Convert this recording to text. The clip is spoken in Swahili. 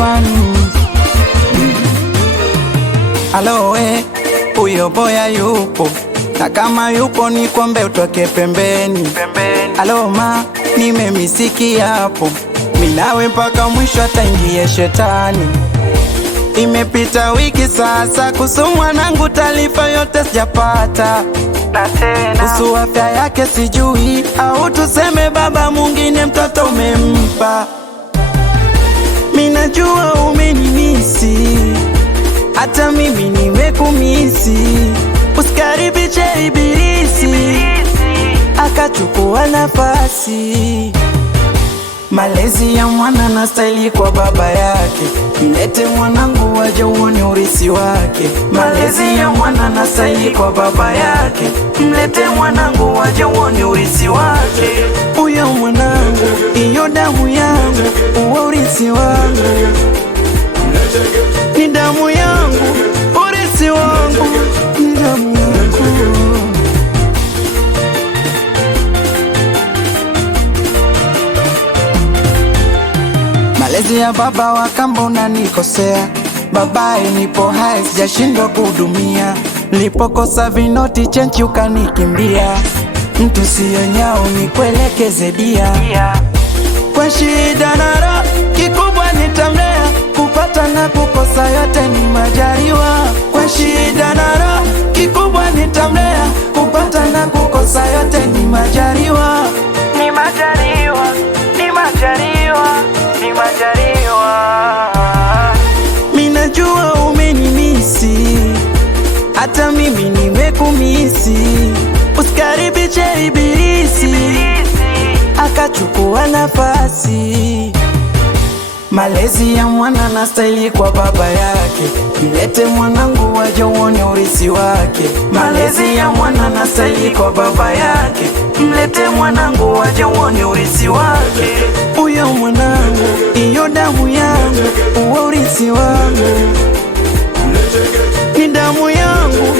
fani. Alo huyo boya yupo, na kama yupo ni kwambe utoke pembeni. Alo ma, nimemisikia hapo, minawe mpaka mwisho ataingie shetani. Imepita wiki sasa, kuhusu mwanangu taarifa yote sijapata. Kuhusu afya yake sijui, au tuseme baba mwingine mtoto umempa. Minajua umenimisi, hata mimi nimekumisi. Usikaribiche ibilisi akachukua nafasi. Malezi ya mwana na staili kwa baba yake, mlete mwanangu waje uone urisi wake. Malezi ya mwana na staili kwa baba yake, mlete mwanangu waje uone urisi wake. Uyo mwanangu, iyo damu yangu, uwe urisi wangu. Ni damu yangu, urisi wangu, ni damu yangu. Malezi ya baba wa kambo unanikosea. Babae nipo hai sijashindwa kuhudumia. Nilipokosa vinoti chenchi ukanikimbia. Mtu siyo nyao nikuelekeze dia. Kwa shida na raha kikubwa nitamlea. Kupata na kukosa yote ni majaliwa. Kwa shida na raha kikubwa nitamlea. Kupata na kukosa yote ni majaliwa. Ni majaliwa, ni majaliwa, ni majaliwa. Minajua umenimisi, hata mimi nimekumisi. Usikaribiche ibilisi akachukua nafasi. Malezi ya mwana na staili kwa baba yake, mlete mwanangu waje uone urisi wake. Malezi ya mwana na staili kwa baba yake, mlete mwanangu waje uone urisi wake. Uyo mwanangu, iyo damu yangu, uwe urisi wangu. Ni damu yangu,